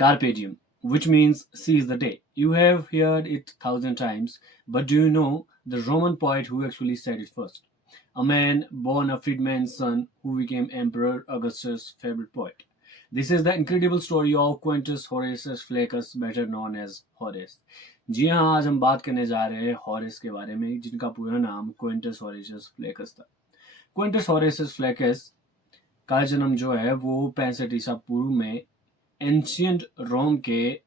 Carpe diem, which means seize the day. You have heard it 1,000 times, but do you know the Roman poet who actually said it first? A man born a freedman's son who became Emperor Augustus' favorite poet. This is the incredible story of Quintus Horatius Flaccus, better known as Horace. जी हाँ, आज हम बात करने जा रहे हैं Horace के बारे में, जिनका पूरा नाम क्विंटस हॉरेशियस फ्लेकस था। क्विंटस हॉरेशियस फ्लेकस का जन्म जो है वो 65 ईसा पूर्व में एंशियंट रोम के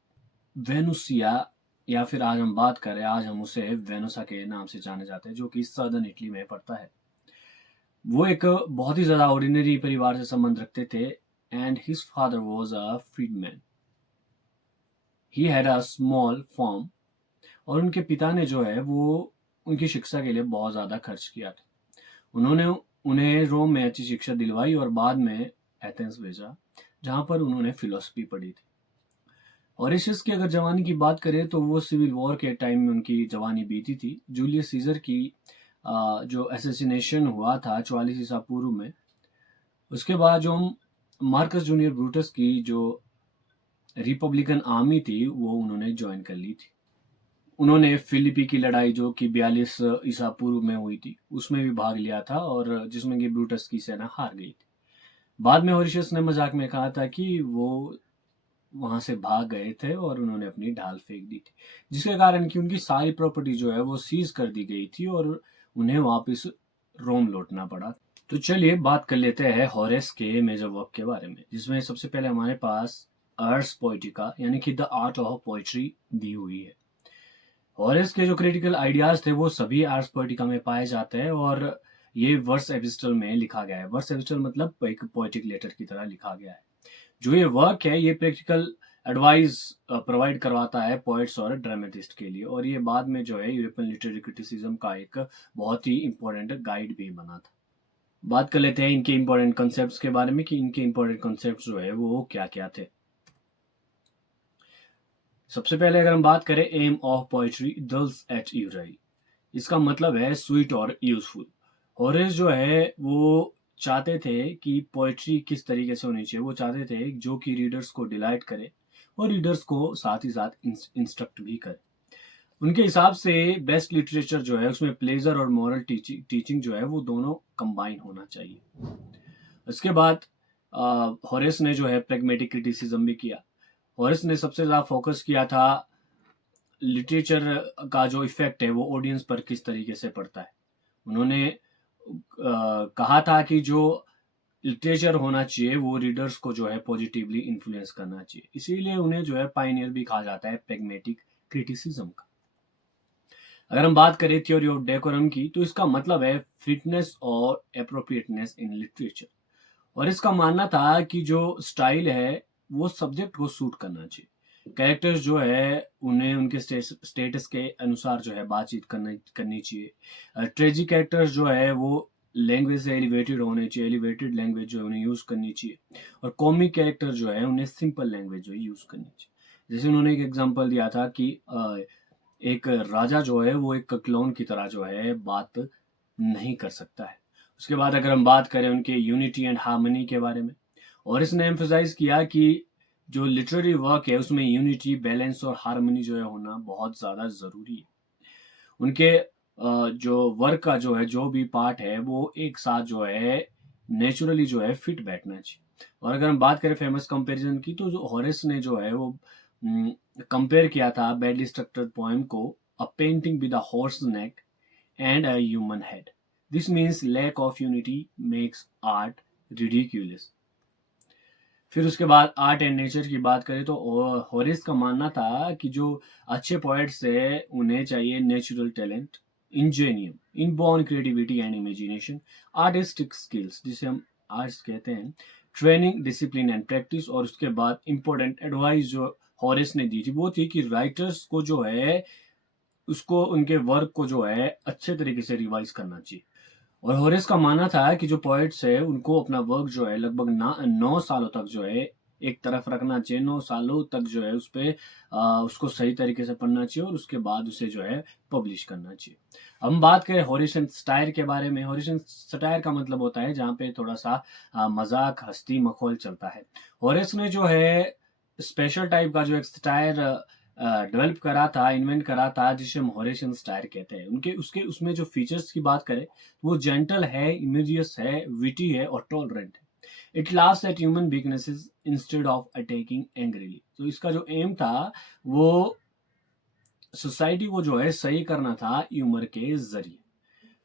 वेनुसिया, या फिर आज हम बात करें, आज हम उसे वेनुसा के नाम से जाने जाते हैं, जो कि सदर्न इटली में पड़ता है। वो एक बहुत ही ज़्यादा ऑर्डिनरी परिवार से संबंध रखते थे and his father was a freedman. He had a small farm, और उनके पिता ने जो है वो उनकी शिक्षा के लिए बहुत ज़्यादा खर्च किया था। उन्होंने उन्हें रोम में अच्छी शिक्षा दिलवाई और बाद में एथेंस भेजा, जहाँ पर उन्होंने फिलोसफी पढ़ी थी। हॉरेशियस की अगर जवानी की बात करें तो वो सिविल वॉर के टाइम में उनकी जवानी बीती थी। जूलियस सीजर की जो एसेसिनेशन हुआ था 44 ईसा पूर्व में, उसके बाद जो मार्कस जूनियर ब्रूटस की जो रिपब्लिकन आर्मी थी वो उन्होंने ज्वाइन कर ली थी। उन्होंने फिलिपी की लड़ाई जो कि 42 ईसा पूर्व में हुई थी उसमें भी भाग लिया था, और जिसमें कि ब्रूटस की सेना हार गई थी। बाद में हॉरेशियस ने मजाक में कहा था कि वो वहां से भाग गए थे और उन्होंने अपनी ढाल फेंक दी थी, जिसके कारण कि उनकी सारी प्रॉपर्टी जो है वो सीज कर दी गई थी और उन्हें वापस रोम लौटना पड़ा। तो चलिए बात कर लेते हैं हॉरेस के मेजर वर्क के बारे में, जिसमें सबसे पहले हमारे पास आर्स पोएटिका यानी कि द आर्ट ऑफ पोएट्री दी हुई है। हॉरेस के जो क्रिटिकल आइडियाज थे वो सभी आर्स पोएटिका में पाए जाते हैं, और ये वर्स एपिस्टल में लिखा गया है। वर्स एपिस्टल मतलब एक पोएटिक लेटर की तरह लिखा गया है। जो ये वर्क है ये प्रैक्टिकल एडवाइस प्रोवाइड करवाता है पोइट्स और ड्रामेटिस्ट के लिए, और ये बाद में जो है यूरोपियन लिटरेरी क्रिटिसिज्म का एक बहुत ही इंपॉर्टेंट गाइड भी बना था। बात कर लेते हैं इनके इंपॉर्टेंट कॉन्सेप्ट्स के बारे में कि इनके इंपॉर्टेंट कॉन्सेप्ट्स जो है वो क्या क्या थे। सबसे पहले अगर हम बात करें एम ऑफ पोएट्री डल्स एट यूराई, इसका मतलब है स्वीट और यूजफुल। हॉरेस जो है वो चाहते थे कि पोएट्री किस तरीके से होनी चाहिए। वो चाहते थे जो कि रीडर्स को डिलाइट करे और रीडर्स को साथ ही साथ इंस्ट्रक्ट भी करे। उनके हिसाब से बेस्ट लिटरेचर जो है उसमें प्लेजर और मॉरल टीचिंग जो है वो दोनों कंबाइन होना चाहिए। उसके बाद हॉरेस ने जो है प्रेगमेटिक क्रिटिसिज्म भी किया। हॉरेस ने सबसे ज़्यादा फोकस किया था लिटरेचर का जो इफेक्ट है वो ऑडियंस पर किस तरीके से पड़ता है। उन्होंने कहा था कि जो लिटरेचर होना चाहिए वो रीडर्स को जो है पॉजिटिवली इन्फ्लुएंस करना चाहिए, इसीलिए उन्हें जो है पायनियर भी कहा जाता है प्रेगमेटिक क्रिटिसिज्म का। अगर हम बात करें थ्योरी ऑफ डेकोरम की तो इसका मतलब है फिटनेस और एप्रोप्रिएटनेस इन लिटरेचर, और इसका मानना था कि जो स्टाइल है वो सब्जेक्ट को सूट करना चाहिए। कैरेक्टर्स जो है उन्हें उनके स्टेटस के अनुसार जो है बातचीत करनी चाहिए। ट्रेजिक कैरेक्टर्स जो है वो लैंग्वेज से एलिवेटेड होने चाहिए, एलिवेटेड लैंग्वेज जो है उन्हें यूज़ करनी चाहिए, और कॉमिक कैरेक्टर जो है उन्हें सिंपल लैंग्वेज जो है यूज़ करनी चाहिए। जैसे उन्होंने एक एग्जांपल दिया था कि एक राजा जो है वो एक क्लोन की तरह जो है बात नहीं कर सकता है। उसके बाद अगर हम बात करें उनके यूनिटी एंड हार्मनी के बारे में, और इसने एम्फोसाइज किया कि जो लिटरेरी वर्क है उसमें यूनिटी, बैलेंस और हार्मनी जो है होना बहुत ज़्यादा ज़रूरी है। उनके जो वर्क का जो है जो भी पार्ट है वो एक साथ जो है नेचुरली जो है फिट बैठना चाहिए। और अगर हम बात करें फेमस कंपैरिजन की तो जो हॉरेस ने जो है वो कंपेयर किया था बैडली स्ट्रक्चर्ड पोएम को a painting with a horse neck and a human head. This means lack of unity makes art ridiculous. फिर उसके बाद आर्ट एंड नेचर की बात करें तो हॉरेस का मानना था कि जो अच्छे पोएट्स है उन्हें चाहिए नेचुरल टैलेंट, इंजेनियम, inborn creativity and imagination, artistic skills जिसे हम आर्ट्स कहते हैं, ट्रेनिंग, डिसिप्लिन एंड प्रैक्टिस। और उसके बाद इंपॉर्टेंट एडवाइस जो हॉरेस ने दी थी वो थी कि राइटर्स को जो है उसको उनके वर्क को जो है अच्छे तरीके से रिवाइज करना चाहिए। और हॉरेस का मानना था कि जो पोएट्स है उनको अपना वर्क जो है लगभग 9 सालों तक जो है एक तरफ रखना चाहिए। 9 सालों तक जो है उस पर उसको सही तरीके से पढ़ना चाहिए और उसके बाद उसे जो है पब्लिश करना चाहिए। हम बात करें हॉरेशियन सटायर के बारे में। हॉरेशियन सटायर का मतलब होता है जहाँ पे थोड़ा सा मजाक, हस्ती, मखौल चलता है। हॉरेस ने जो है स्पेशल टाइप का जो एक स्टायर डेवलप करा था, इन्वेंट करा था, जिसे हम हॉरेशियन स्टायर कहते हैं। उनके उसके उसमें जो फीचर्स की बात करें, वो जेंटल है, इमीडियस है, विटी है और टॉलरेंट है। It laughs at human weaknesses instead of attacking angrily. तो इसका जो एम था, वो सोसाइटी को जो है सही करना था ह्यूमर के जरिए।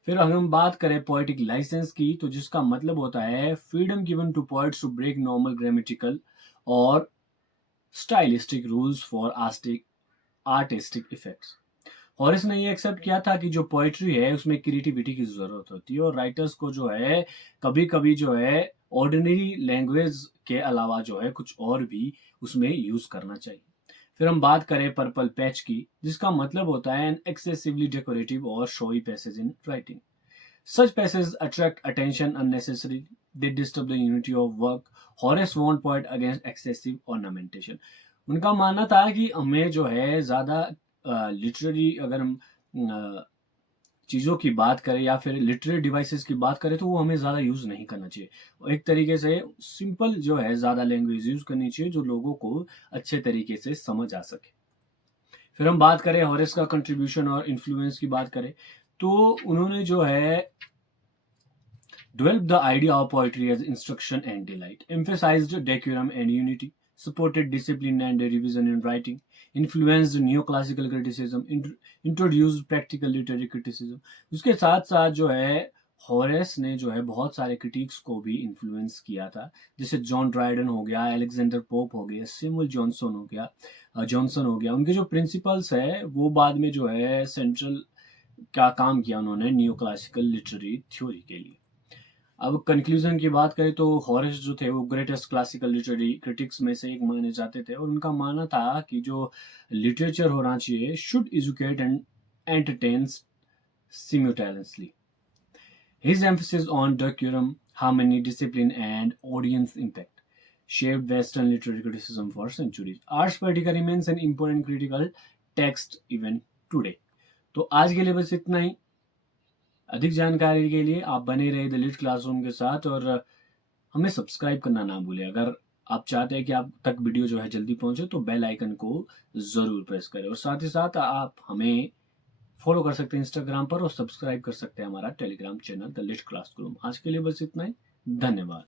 फिर अगर हम बात करें पोएटिक लाइसेंस की, तो जिसका मतलब होता है freedom given to poets to break normal grammatical और stylistic rules for artistic effects. Horace ने ये एक्सेप्ट किया था कि जो पोएट्री है उसमें क्रिएटिविटी की जरूरत होती है और राइटर्स को जो है कभी कभी जो है ऑर्डिनरी लैंग्वेज के अलावा जो है कुछ और भी उसमें यूज करना चाहिए। फिर हम बात करें पर्पल पैच की, जिसका मतलब होता है एन एक्सेसिवली डेकोरेटिव और showy passage in writing. Such passages attract attention unnecessarily. They disturb the unity of work. Horace warned poet against excessive ornamentation. उनका मानना था कि हमें जो है ज़्यादा लिटरेरी अगर हम चीज़ों की बात करें या फिर लिटरेरी डिवाइसेस की बात करें, तो वो हमें ज़्यादा यूज़ नहीं करना चाहिए। एक तरीके से सिंपल जो है ज़्यादा लैंग्वेज यूज़ करनी चाहिए जो लोगों को अच्छे तरीके से समझ आ सके। फिर हम बात करें हॉरेस का कंट्रीब्यूशन और इन्फ्लुएंस की बात करें, तो उन्होंने जो है developed the idea of poetry as instruction and delight, emphasized decorum and unity, supported discipline and revision in writing, influenced neoclassical criticism, introduced practical literary criticism। उसके साथ साथ जो है हॉरेस ने जो है बहुत सारे क्रिटिक्स को भी इन्फ्लुएंस किया था, जैसे जॉन ड्राइडन हो गया, अलेक्जेंडर पोप हो गया, सैमुअल जॉनसन हो गया। उनके जो प्रिंसिपल्स है वो बाद में जो है सेंट्रल का काम किया उन्होंने नियो क्लासिकल लिटरेरी थ्योरी के लिए। अब कंक्लूजन की बात करें तो हॉरेस जो थे वो ग्रेटेस्ट क्लासिकल लिटरेरी क्रिटिक्स में से एक माने जाते थे और उनका मानना था कि जो लिटरेचर होना चाहिए should educate and entertain simultaneously. His emphasis on decorum, harmony, discipline, and audience impact shaped Western literary criticism for centuries. Ars Poetica remains an important critical text even today. तो आज के लिए बस इतना ही। अधिक जानकारी के लिए आप बने रहे द लिट क्लासरूम के साथ और हमें सब्सक्राइब करना ना भूलें। अगर आप चाहते हैं कि आप तक वीडियो जो है जल्दी पहुंचे तो बेल आइकन को ज़रूर प्रेस करें और साथ ही साथ आप हमें फॉलो कर सकते हैं इंस्टाग्राम पर और सब्सक्राइब कर सकते हैं हमारा Telegram channel the lit classroom. आज के लिए बस इतना ही। धन्यवाद।